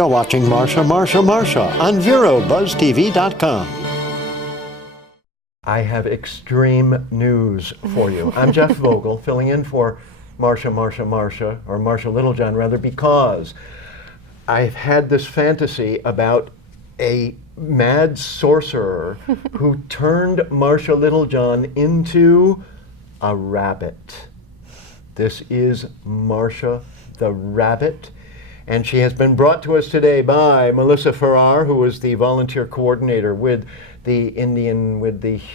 You're watching Marcia Marcia Marcia on VeroBuzzTV.com. I have extreme news for you. I'm Jeff Vogel, filling in for Marcia Marcia Marcia, or Marcia Littlejohn rather, because I've had this fantasy about a mad sorcerer who turned Marcia Littlejohn into a rabbit. This is Marcia the rabbit, and she has been brought to us today by Melissa Farrar, who is the volunteer coordinator with the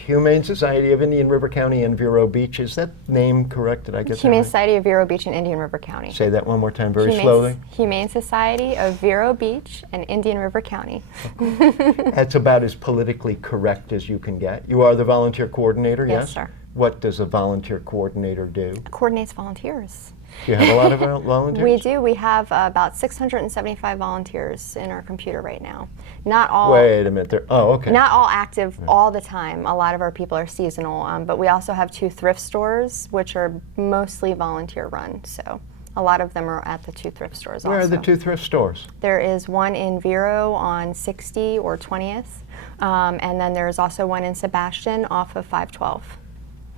Humane Society of Indian River County and Vero Beach. Is that name correct? Did I get Humane that right? Society of Vero Beach and Indian River County. Say that one more time very slowly. Humane Society of Vero Beach and Indian River County. That's about as politically correct as you can get. You are the volunteer coordinator, yes? Yes, sir. What does a volunteer coordinator do? Coordinates volunteers. Do you have a lot of volunteers? We do. We have about 675 volunteers in our computer right now. Not all. Wait a minute. Okay. Not all active all the time. A lot of our people are seasonal, but we also have 2 thrift stores, which are mostly volunteer run. So a lot of them are at the 2 thrift stores. Where are the 2 thrift stores? There is one in Vero on 60 or 20th, and then there's also one in Sebastian off of 512.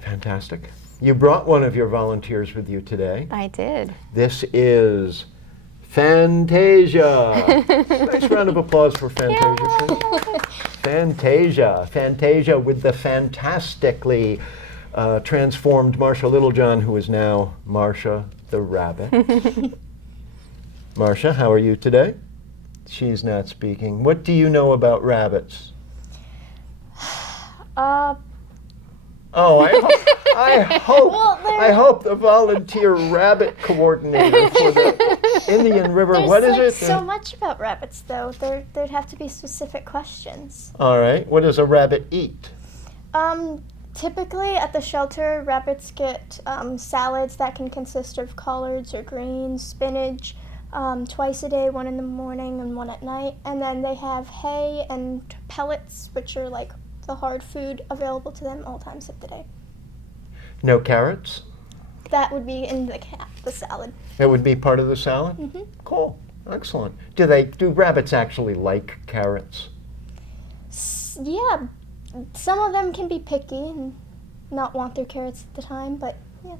Fantastic. You brought one of your volunteers with you today. I did. This is Fantasia. Nice round of applause for Fantasia, please. Fantasia. Fantasia with the fantastically transformed Marcia Littlejohn, who is now Marcia the rabbit. Marcia, how are you today? She's not speaking. What do you know about rabbits? I hope the volunteer rabbit coordinator for the Indian River. What is it? So much about rabbits, though. There'd have to be specific questions. All right. What does a rabbit eat? Typically at the shelter, rabbits get salads that can consist of collards or greens, spinach, twice a day, one in the morning and one at night. And then they have hay and pellets, which are like the hard food available to them all times of the day. No carrots? That would be in the salad. It would be part of the salad? Mm-hmm. Cool. Excellent. Do rabbits actually like carrots? Yeah. Some of them can be picky and not want their carrots at the time, but yeah.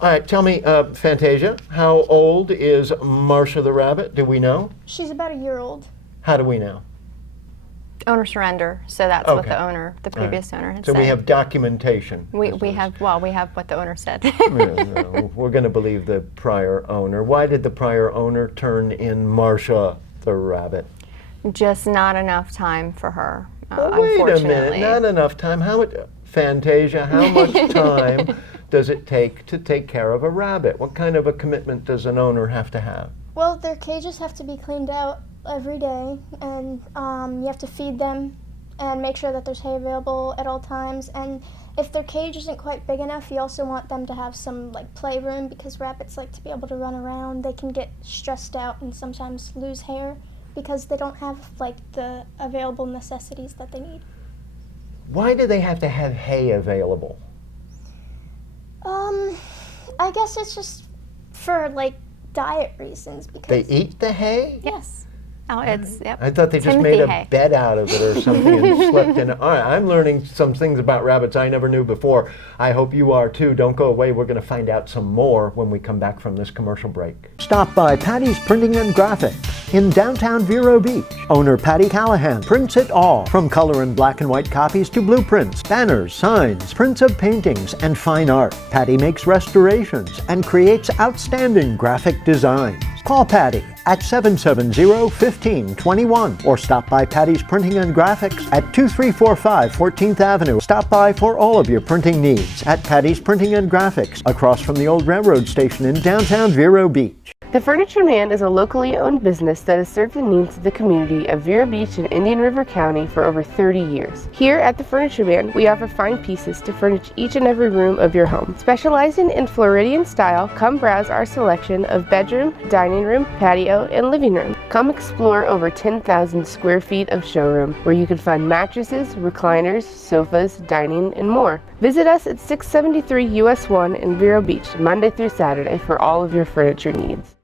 All right. Tell me, Fantasia, how old is Marcia the rabbit? Do we know? She's about a year old. How do we know? Owner surrender, so that's what the previous owner had said. So we have documentation. We have what the owner said. No, we're going to believe the prior owner. Why did the prior owner turn in Marcia the rabbit? Just not enough time for her, Wait unfortunately. a minute, not enough time. Fantasia, how much time does it take to take care of a rabbit? What kind of a commitment does an owner have to have? Well, their cages have to be cleaned out every day, and you have to feed them and make sure that there's hay available at all times. And if their cage isn't quite big enough, you also want them to have some playroom, because rabbits like to be able to run around. They can get stressed out and sometimes lose hair because they don't have the available necessities that they need. Why do they have to have hay available? I guess it's just for diet reasons. Because they eat the hay? Yes. Oh, it's, yep. I thought they just made a bed out of it or something and slept in it. All right, I'm learning some things about rabbits I never knew before. I hope you are too. Don't go away. We're going to find out some more when we come back from this commercial break. Stop by Patty's Printing and Graphics in downtown Vero Beach. Owner Patty Callahan prints it all, from color and black and white copies to blueprints, banners, signs, prints of paintings, and fine art. Patty makes restorations and creates outstanding graphic designs. Call Patty at 770-1521 or stop by Patty's Printing and Graphics at 2345 14th Avenue. Stop by for all of your printing needs at Patty's Printing and Graphics, across from the old railroad station in downtown Vero Beach. The Furniture Man is a locally owned business that has served the needs of the community of Vero Beach and Indian River County for over 30 years. Here at the Furniture Man, we offer fine pieces to furnish each and every room of your home. Specializing in Floridian style, come browse our selection of bedroom, dining room, patio, and living room. Come explore over 10,000 square feet of showroom, where you can find mattresses, recliners, sofas, dining, and more. Visit us at 673 US 1 in Vero Beach, Monday through Saturday, for all of your furniture needs.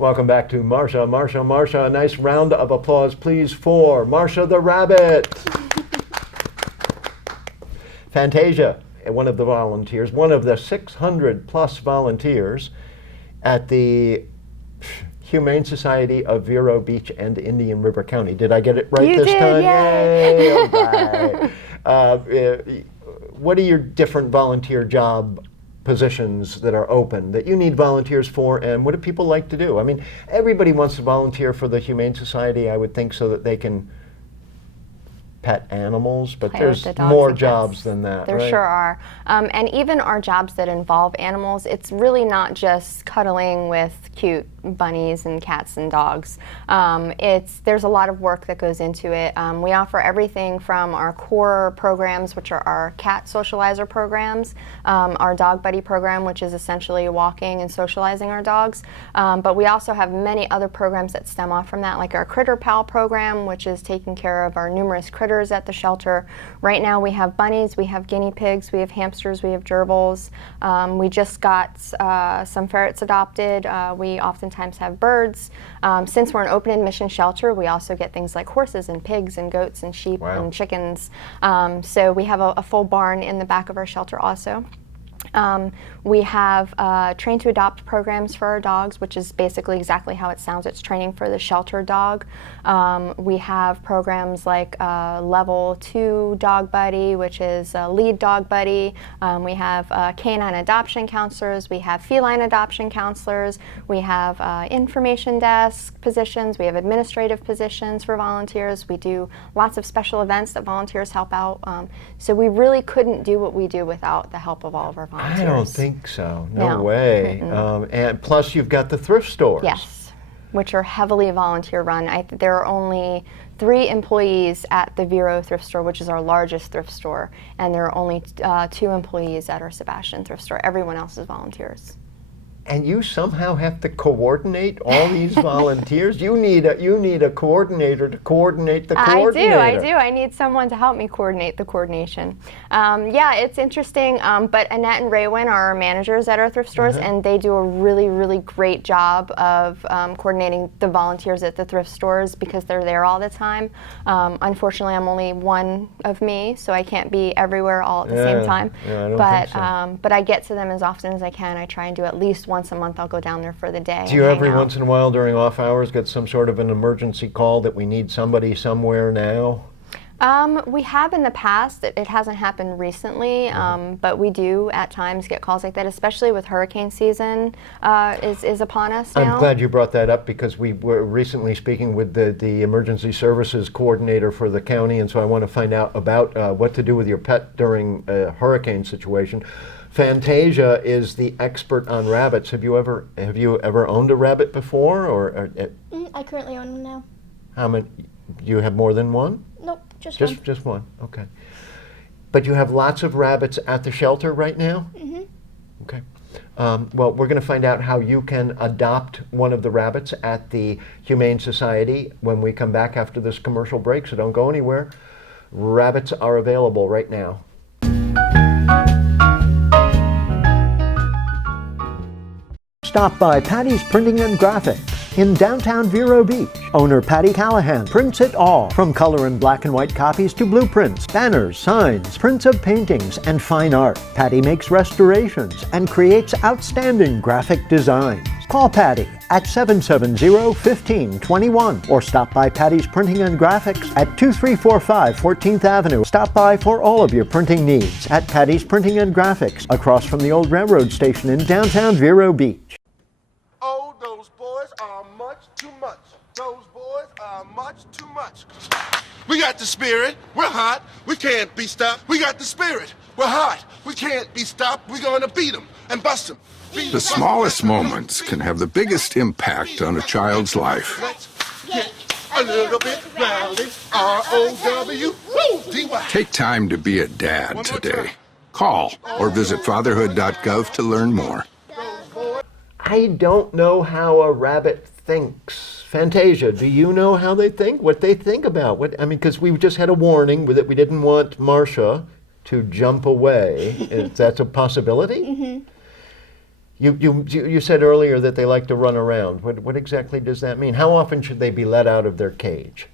Welcome back to Marcia, Marcia, Marcia. A nice round of applause, please, for Marcia the rabbit. Fantasia, one of the volunteers, one of the 600 plus volunteers at the Humane Society of Vero Beach and Indian River County. Did I get it right this time? Yay! All right. What are your different volunteer job positions that are open that you need volunteers for, and what do people like to do? I mean, everybody wants to volunteer for the Humane Society, I would think, so that they can pet animals, but Play with there's the dogs more and jobs cats. than that, There right? sure are. And even our jobs that involve animals, it's really not just cuddling with cute bunnies and cats and dogs. There's a lot of work that goes into it. We offer everything from our core programs, which are our cat socializer programs, our dog buddy program, which is essentially walking and socializing our dogs. But we also have many other programs that stem off from that, like our Critter Pal program, which is taking care of our numerous critters at the shelter. Right now we have bunnies, we have guinea pigs, we have hamsters, we have gerbils. We just got some ferrets adopted. We oftentimes have birds. Since we're an open admission shelter, we also get things like horses and pigs and goats and sheep Wow. and chickens. So we have a full barn in the back of our shelter also. We have train to adopt programs for our dogs, which is basically exactly how it sounds. It's training for the shelter dog. We have programs like level 2 dog buddy, which is a lead dog buddy. We have canine adoption counselors. We have feline adoption counselors. We have information desk positions. We have administrative positions for volunteers. We do lots of special events that volunteers help out. So we really couldn't do what we do without the help of all of our volunteers. I don't think so. No No. way. And plus, you've got the thrift stores. Yes, which are heavily volunteer run. There are only 3 employees at the Vero thrift store, which is our largest thrift store, and there are only 2 employees at our Sebastian thrift store. Everyone else is volunteers. And you somehow have to coordinate all these volunteers. You need a coordinator to coordinate the coordinator. I do. I need someone to help me coordinate the coordination. Yeah, it's interesting. But Annette and Raywin are our managers at our thrift stores, and they do a really, really great job of coordinating the volunteers at the thrift stores because they're there all the time. Unfortunately, I'm only one of me, so I can't be everywhere all at the same time. Yeah, I don't think so. But I get to them as often as I can. I try and do at least once a month. I'll go down there for the day. Do you and hang every out. once in a while during off hours get some sort of an emergency call that we need somebody somewhere now? We have in the past. It hasn't happened recently, but we do at times get calls like that, especially with hurricane season is upon us now. I'm glad you brought that up because we were recently speaking with the emergency services coordinator for the county, and so I want to find out about what to do with your pet during a hurricane situation. Fantasia is the expert on rabbits. Have you ever owned a rabbit before, or I currently own one now. how many? You have more than one? Nope, just one. Just one. Okay. But you have lots of rabbits at the shelter right now? Mm-hmm. Okay. Well, we're going to find out how you can adopt one of the rabbits at the Humane Society when we come back after this commercial break, so don't go anywhere. Rabbits are available right now. Stop by Patty's Printing and Graphics in downtown Vero Beach. Owner Patty Callahan prints it all, from color and black and white copies to blueprints, banners, signs, prints of paintings, and fine art. Patty makes restorations and creates outstanding graphic designs. Call Patty at 770-1521 or stop by Patty's Printing and Graphics at 2345 14th Avenue. Stop by for all of your printing needs at Patty's Printing and Graphics across from the old railroad station in downtown Vero Beach. Oh, those boys are much too much. Those boys are much too much. We got the spirit. We're hot. We can't be stopped. We got the spirit. We're hot. We can't be stopped. We're going to beat them and bust them. The smallest moments can have the biggest impact on a child's life. Let's get a little bit rowdy. R-O-W-D-Y. Take time to be a dad today. Call or visit fatherhood.gov to learn more. I don't know how a rabbit thinks. Fantasia, do you know how they think? What they think about? Because we just had a warning that we didn't want Marcia to jump away. That's a possibility? Mm-hmm. You said earlier that they like to run around. What exactly does that mean? How often should they be let out of their cage?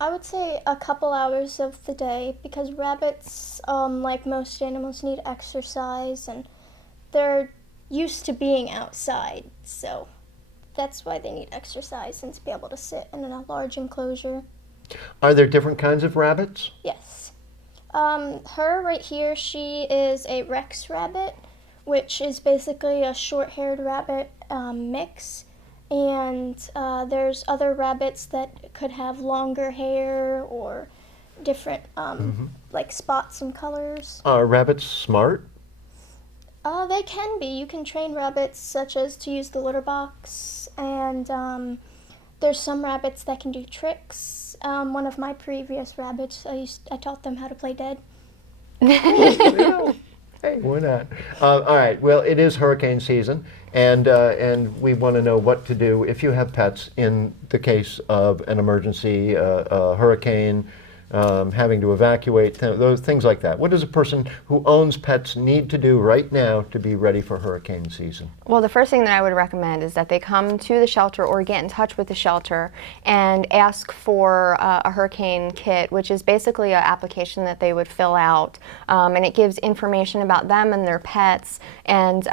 I would say a couple hours of the day, because rabbits, like most animals, need exercise, and they're used to being outside, so that's why they need exercise and to be able to sit in a large enclosure. Are there different kinds of rabbits? Yes. Her right here, she is a Rex rabbit, which is basically a short-haired rabbit mix. And there's other rabbits that could have longer hair or different, like spots and colors. Are rabbits smart? They can be. You can train rabbits such as to use the litter box, and there's some rabbits that can do tricks. One of my previous rabbits, I taught them how to play dead. Hey, why not? All right. Well, it is hurricane season, and we want to know what to do if you have pets in the case of an emergency, a hurricane, having to evacuate, those things like that. What does a person who owns pets need to do right now to be ready for hurricane season? Well, the first thing that I would recommend is that they come to the shelter or get in touch with the shelter and ask for a hurricane kit, which is basically an application that they would fill out, and it gives information about them and their pets and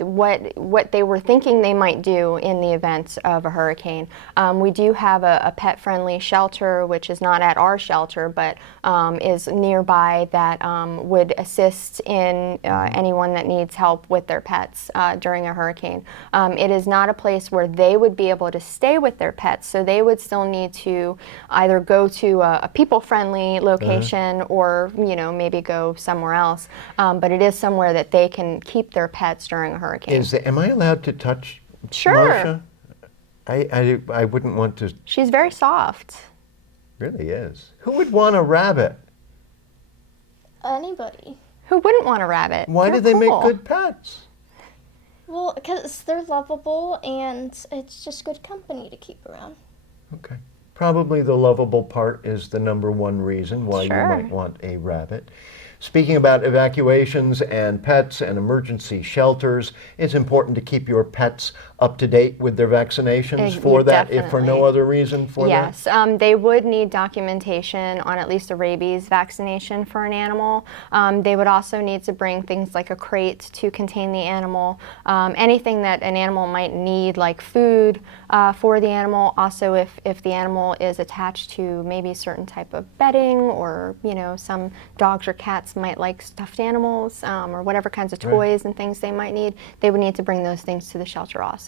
what they were thinking they might do in the event of a hurricane. We do have a pet-friendly shelter, which is not at our shelter, but is nearby, that would assist in anyone that needs help with their pets during a hurricane. It is not a place where they would be able to stay with their pets, so they would still need to either go to a people-friendly location or maybe go somewhere else. But it is somewhere that they can keep their pets during a hurricane. Am I allowed to touch Sure. Marcia? I wouldn't want to. She's very soft. Really is. Who would want a rabbit? Anybody. Who wouldn't want a rabbit? Why do they make good pets? Well, because they're lovable and it's just good company to keep around. Okay. Probably the lovable part is the number one reason why Sure. you might want a rabbit. Speaking about evacuations and pets and emergency shelters, it's important to keep your pets up to date with their vaccinations for that, if for no Definitely. other reason for that? Yes, they would need documentation on at least a rabies vaccination for an animal. They would also need to bring things like a crate to contain the animal, anything that an animal might need, like food for the animal. Also, if the animal is attached to maybe a certain type of bedding, or some dogs or cats might like stuffed animals, or whatever kinds of toys and things they might need, they would need to bring those things to the shelter also.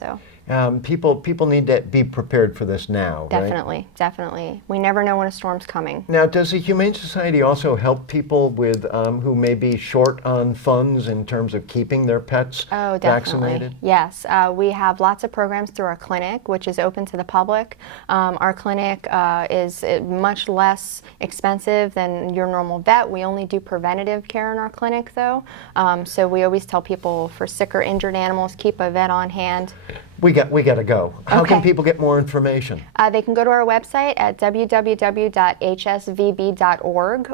People need to be prepared for this now, right? Definitely. We never know when a storm's coming. Now, does the Humane Society also help people with who may be short on funds in terms of keeping their pets vaccinated? Yes, we have lots of programs through our clinic, which is open to the public. Our clinic is much less expensive than your normal vet. We only do preventative care in our clinic, though. So we always tell people, for sick or injured animals, keep a vet on hand. We got to go. How can Okay. people get more information? They can go to our website at www.hsvb.org,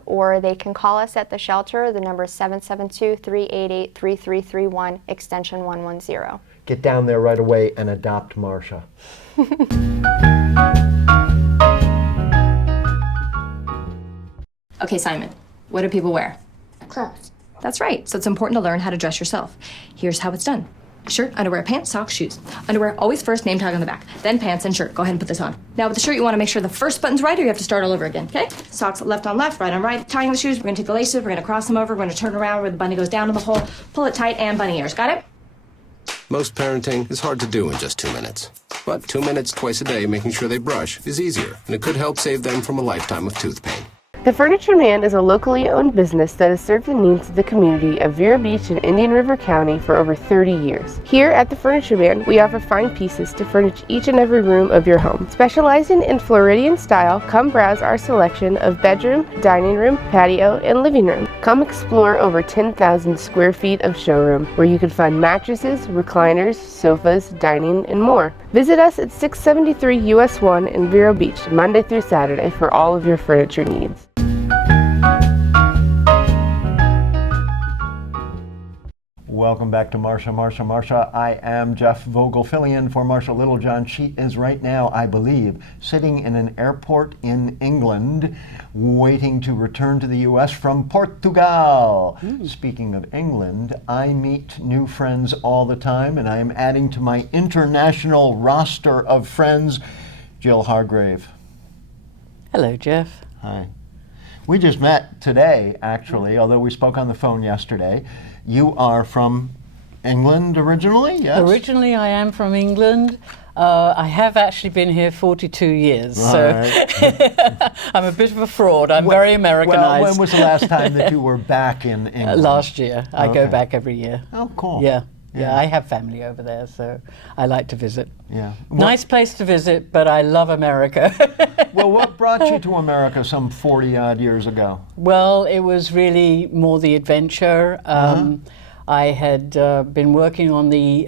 or they can call us at the shelter. The number is 772-388-3331, extension 110. Get down there right away and adopt Marcia. Okay, Simon, what do people wear? Clothes. That's right, so it's important to learn how to dress yourself. Here's how it's done. Shirt, underwear, pants, socks, shoes. Underwear, always first, name tag on the back. Then pants and shirt. Go ahead and put this on. Now with the shirt, you want to make sure the first button's right, or you have to start all over again, okay? Socks left on left, right on right. Tying the shoes, we're going to take the laces, we're going to cross them over, we're going to turn around where the bunny goes down in the hole, pull it tight, and bunny ears. Got it? Most parenting is hard to do in just 2 minutes. But 2 minutes twice a day making sure they brush is easier, and it could help save them from a lifetime of tooth pain. The Furniture Man is a locally owned business that has served the needs of the community of Vero Beach and Indian River County for over 30 years. Here at the Furniture Man, we offer fine pieces to furnish each and every room of your home. Specializing in Floridian style, come browse our selection of bedroom, dining room, patio, and living room. Come explore over 10,000 square feet of showroom, where you can find mattresses, recliners, sofas, dining, and more. Visit us at 673 US 1 in Vero Beach, Monday through Saturday, for all of your furniture needs. Welcome back to Marcia, Marcia, Marcia. I am Jeff Vogel, filling in for Marcia Littlejohn. She is right now, I believe, sitting in an airport in England, waiting to return to the U.S. from Portugal. Speaking of England, I meet new friends all the time, and I am adding to my international roster of friends, Jill Hargrave. Hello, Jeff. Hi. We just met today, actually, although we spoke on the phone yesterday. You are from England originally, yes? Originally, I am from England. I have actually been here 42 years, so Right. I'm a bit of a fraud. I'm very Americanized. Well, when was the last time that you were back in England? Last year. I go Okay. back every year. Oh, cool. Yeah. Yeah. Yeah, I have family over there, so I like to visit. Yeah. Nice place to visit, but I love America. Well, what brought you to America some 40-odd years ago? Well, it was really more the adventure. I had been working on the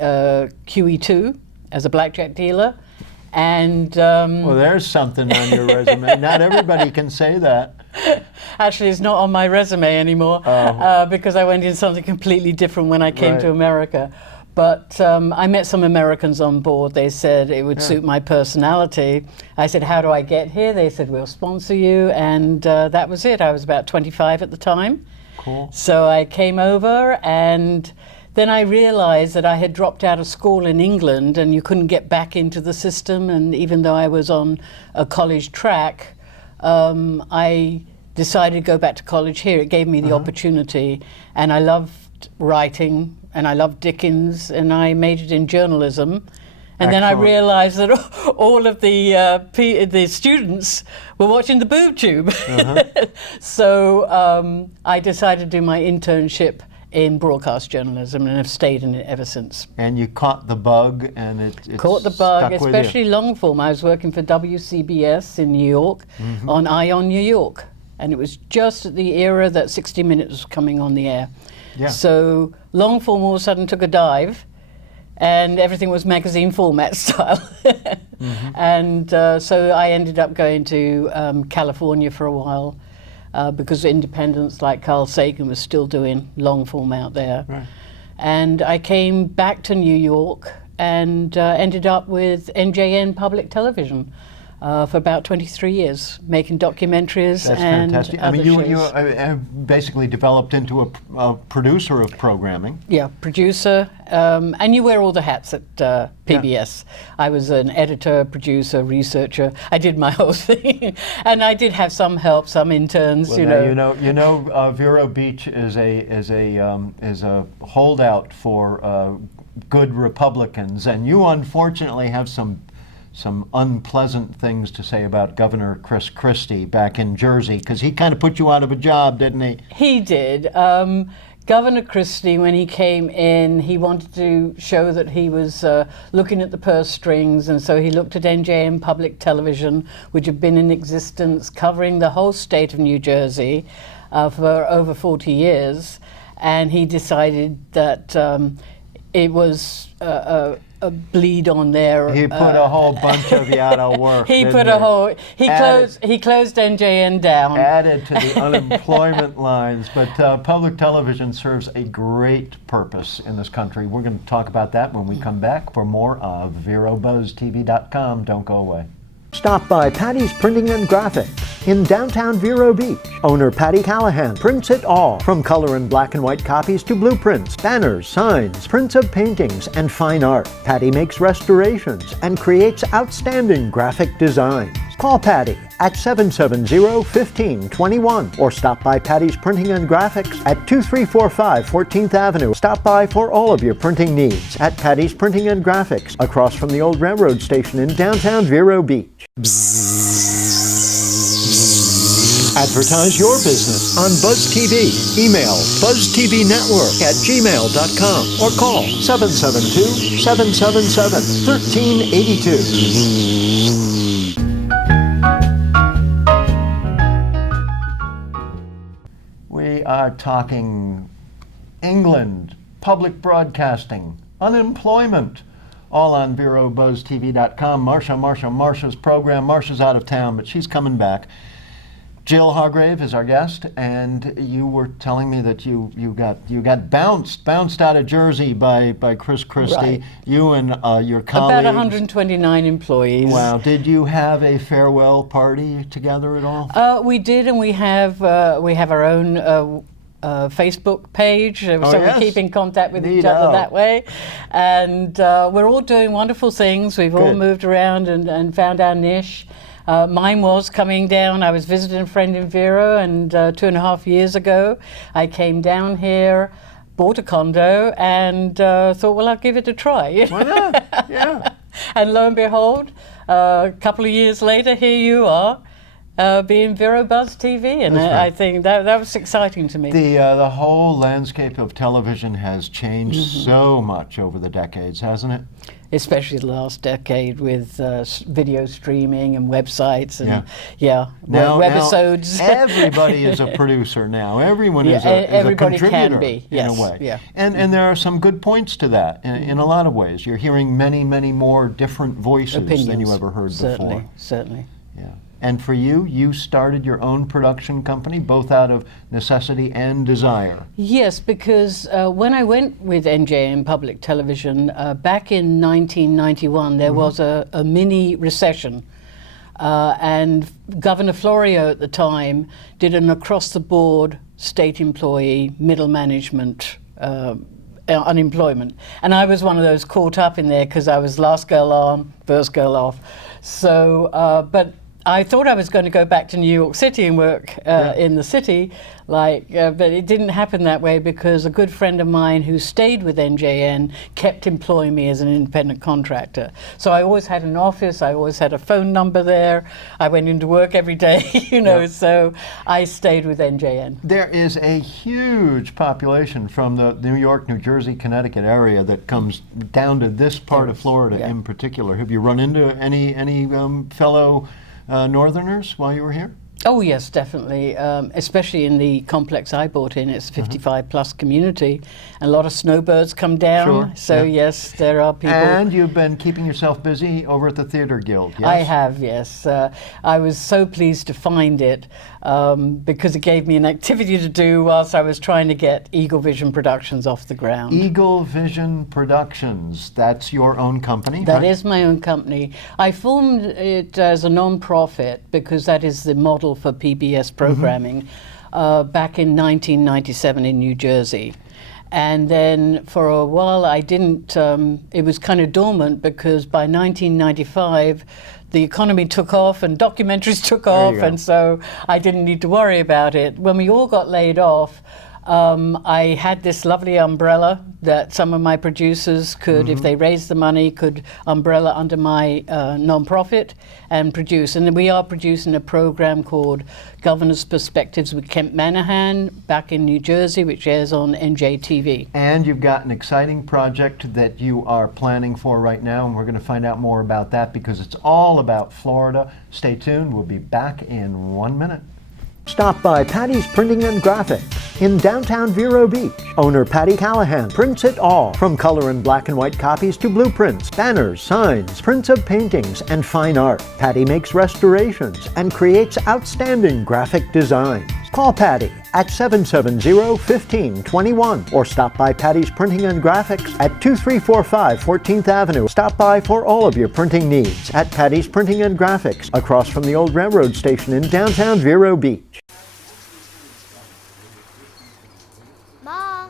QE2 as a blackjack dealer, and Well, there's something on your resume. Not everybody can say that. actually it's not on my resume anymore because I went in something completely different when I came Right. to America. But I met some Americans on board. They said it would suit my personality. I said, how do I get here? They said, we'll sponsor you. And that was it. I was about 25 at the time. Cool. So I came over, and then I realized that I had dropped out of school in England and you couldn't get back into the system. And even though I was on a college track, I decided to go back to college here. It gave me the opportunity, and I loved writing, and I loved Dickens, and I majored in journalism. And then I Excellent. realized that all of the students were watching the boob tube. So I decided to do my internship in broadcast journalism, and have stayed in it ever since. And you caught the bug, and it Caught the bug, stuck with you. especially long form. I was working for WCBS in New York on Ion New York, and it was just at the era that 60 Minutes was coming on the air. Yeah. So long form all of a sudden took a dive, and everything was magazine format style. And so I ended up going to California for a while because independents like Carl Sagan was still doing long form out there. Right. And I came back to New York and ended up with NJN Public Television for about 23 years, making documentaries. That's and fantastic. I other mean, you shows. basically developed into a producer of programming. Yeah, producer, and you wear all the hats at PBS. I was an editor, producer, researcher. I did my whole thing, and I did have some help, some interns. Well, Vero Beach is a holdout for good Republicans, and you unfortunately have some unpleasant things to say about Governor Chris Christie back in Jersey, because he kind of put you out of a job, didn't he? He did. Governor Christie, when he came in, he wanted to show that he was looking at the purse strings, and so he looked at NJM Public Television, which had been in existence covering the whole state of New Jersey for over 40 years, and he decided that it was a bleed on there. He put a whole bunch of you out of work. He didn't put a whole. He closed NJN down. Added to the unemployment lines, but public television serves a great purpose in this country. We're going to talk about that when we come back for more of VeroBuzzTV.com. Don't go away. Stop by Patty's Printing and Graphics in downtown Vero Beach. Owner Patty Callahan prints it all, from color and black and white copies to blueprints, banners, signs, prints of paintings, and fine art. Patty makes restorations and creates outstanding graphic designs. Call Patty at 770-1521 or stop by Patty's Printing and Graphics at 2345 14th Avenue. Stop by for all of your printing needs at Patty's Printing and Graphics, across from the old railroad station in downtown Vero Beach. Advertise your business on Buzz TV. Email buzztvnetwork@gmail.com or call 772-777-1382. We are talking England, public broadcasting, unemployment, all on VeroBuzzTV.com. Marcia's program. Marcia's out of town, but she's coming back. Jill Hargrave is our guest, and you were telling me that you got bounced out of Jersey by Chris Christie. Right. You and your colleagues. About 129 employees. Wow! Did you have a farewell party together at all? We did, and we have our own Facebook page, so yes. we keep in contact with each Neato. other that way. And we're all doing wonderful things. We've all Good. moved around and found our niche. Mine was coming down. I was visiting a friend in Vero, and 2.5 years ago, I came down here, bought a condo, and thought, well, I'll give it a try. Why not? Yeah. And lo and behold, a couple of years later, here you are. Being Vero Buzz TV, and I think that was exciting to me. The whole landscape of television has changed so much over the decades, hasn't it? Especially the last decade with video streaming and websites and Now webisodes. everybody is a producer now. Everyone is a everybody contributor can be, in a yes, way. yeah. And there are some good points to that in a lot of ways. You're hearing many more different voices than you ever heard before. Certainly. Yeah. And for you, you started your own production company, both out of necessity and desire. Yes, because when I went with NJM Public Television back in 1991, there was a mini recession. And Governor Florio at the time did an across-the-board state employee, middle management unemployment. And I was one of those caught up in there because I was last girl on, first girl off. So, but I thought I was going to go back to New York City and work in the city, but it didn't happen that way because a good friend of mine who stayed with NJN kept employing me as an independent contractor. So I always had an office, I always had a phone number there, I went into work every day, so I stayed with NJN. There is a huge population from the New York, New Jersey, Connecticut area that comes down to this part of Florida in particular. Have you run into any fellow Northerners while you were here? Oh yes, definitely, especially in the complex I bought in. It's a 55 plus community, and a lot of snowbirds come down. Sure, So yes, there are people. And you've been keeping yourself busy over at the Theater Guild, yes? I have, yes. I was so pleased to find it because it gave me an activity to do whilst I was trying to get Eagle Vision Productions off the ground. Eagle Vision Productions, that's your own company, That right? is my own company. I formed it as a non-profit because that is the model for PBS programming back in 1997 in New Jersey. And then for a while I didn't, it was kind of dormant because by 1995 the economy took off and documentaries took off, and so I didn't need to worry about it. When we all got laid off, I had this lovely umbrella that some of my producers could, if they raised the money, could umbrella under my non-profit and produce. And we are producing a program called Governor's Perspectives with Kent Manahan back in New Jersey, which airs on NJTV. And you've got an exciting project that you are planning for right now, and we're going to find out more about that because it's all about Florida. Stay tuned. We'll be back in 1 minute. Stop by Patty's Printing and Graphics in downtown Vero Beach. Owner Patty Callahan prints it all, from color and black and white copies to blueprints, banners, signs, prints of paintings, and fine art. Patty makes restorations and creates outstanding graphic designs. Call Patty at 770-1521 or stop by Patty's Printing and Graphics at 2345 14th Avenue. Stop by for all of your printing needs at Patty's Printing and Graphics across from the old railroad station in downtown Vero Beach. Ma.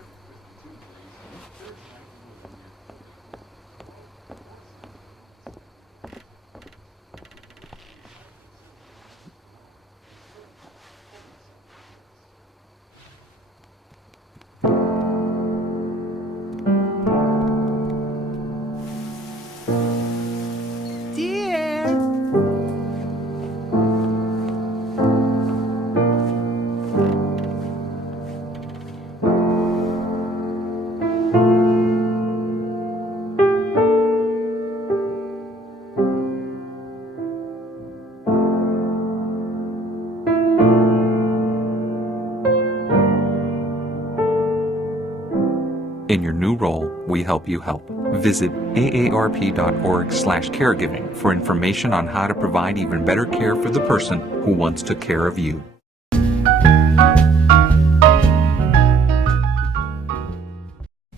In your new role, we help you help. Visit aarp.org/caregiving for information on how to provide even better care for the person who once took care of you.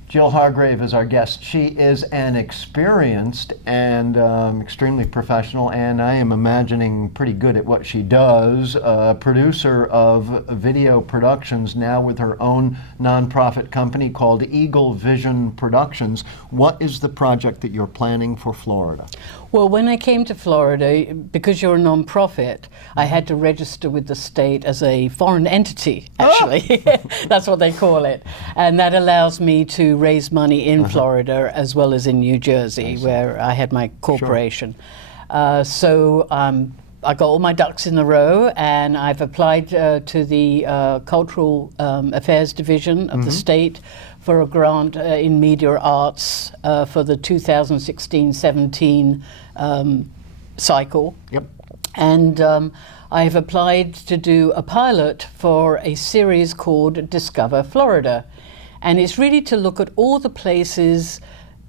Jill Hargrave is our guest. She is an experienced and extremely professional, and I am imagining pretty good at what she does, producer of video productions, now with her own nonprofit company called Eagle Vision Productions. What is the project that you're planning for Florida? Well, when I came to Florida, because you're a nonprofit, I had to register with the state as a foreign entity, actually. That's what they call it. And that allows me to raise money in Florida as well as in New Jersey, where I had my corporation. So I got all my ducks in a row, and I've applied to the Cultural Affairs Division of the state for a grant in media arts for the 2016-17 cycle. Yep. And I've applied to do a pilot for a series called Discover Florida. And it's really to look at all the places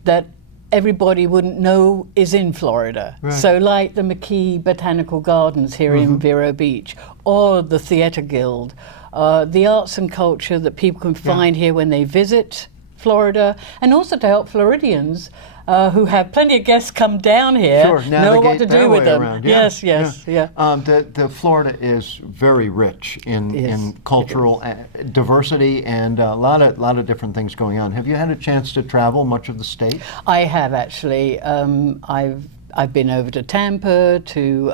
that everybody wouldn't know is in Florida. Right. So like the McKee Botanical Gardens here in Vero Beach, or the Theatre Guild, the arts and culture that people can find here when they visit Florida, and also to help Floridians who have plenty of guests come down here know what to do with them. Around. Yes. The Florida is very rich in cultural diversity and a lot of different things going on. Have you had a chance to travel much of the state? I have actually. I've been over to Tampa, to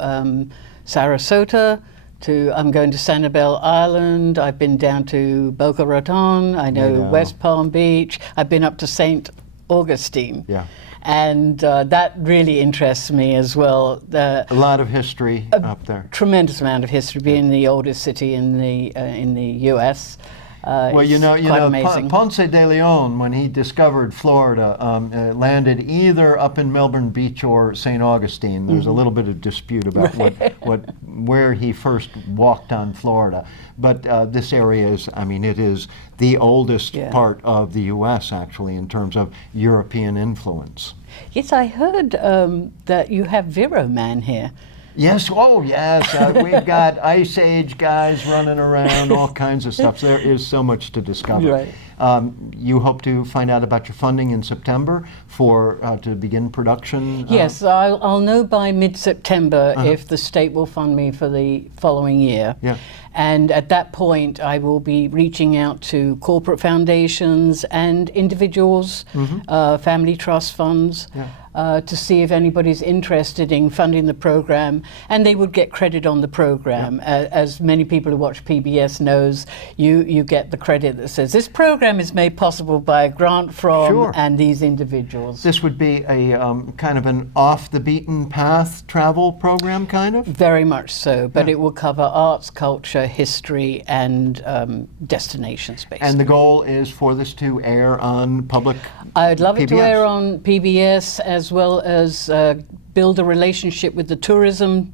Sarasota. I'm going to Sanibel Island. I've been down to Boca Raton. I know West Palm Beach. I've been up to St. Augustine. Yeah. And that really interests me as well. A lot of history up there. Tremendous amount of history, being the oldest city in the U.S. Well, you know, amazing. Ponce de Leon, when he discovered Florida, landed either up in Melbourne Beach or St. Augustine. There's a little bit of dispute about where he first walked on Florida. But this area is, it is the oldest part of the U.S., actually, in terms of European influence. Yes, I heard that you have Vero Man here. Yes, we've got Ice Age guys running around, all kinds of stuff. So there is so much to discover. Right. You hope to find out about your funding in September to begin production? Yes, I'll know by mid-September if the state will fund me for the following year. Yeah. And at that point, I will be reaching out to corporate foundations and individuals, family trust funds, to see if anybody's interested in funding the program, and they would get credit on the program. As many people who watch PBS knows, you get the credit that says this program is made possible by a grant from and these individuals. This would be a kind of an off the beaten path travel program, kind of? Very much so, but it will cover arts, culture, history, and destinations, basically. And the goal is for this to air on public I'd love it PBS. to air on PBS, as well as build a relationship with the tourism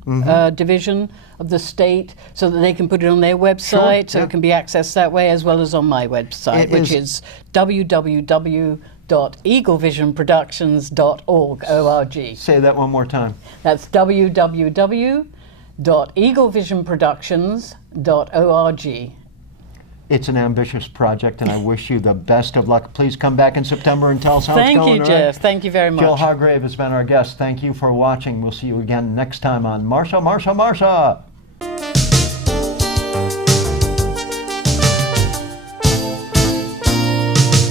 division of the state so that they can put it on their website, so it can be accessed that way, as well as on my website, which is www.eaglevisionproductions.org. Say that one more time. That's www.eaglevisionproductions.org. It's an ambitious project, and I wish you the best of luck. Please come back in September and tell us how it's going. Thank you, Jeff. Thank you very much. Jill Hargrave has been our guest. Thank you for watching. We'll see you again next time on Marcia, Marcia, Marcia.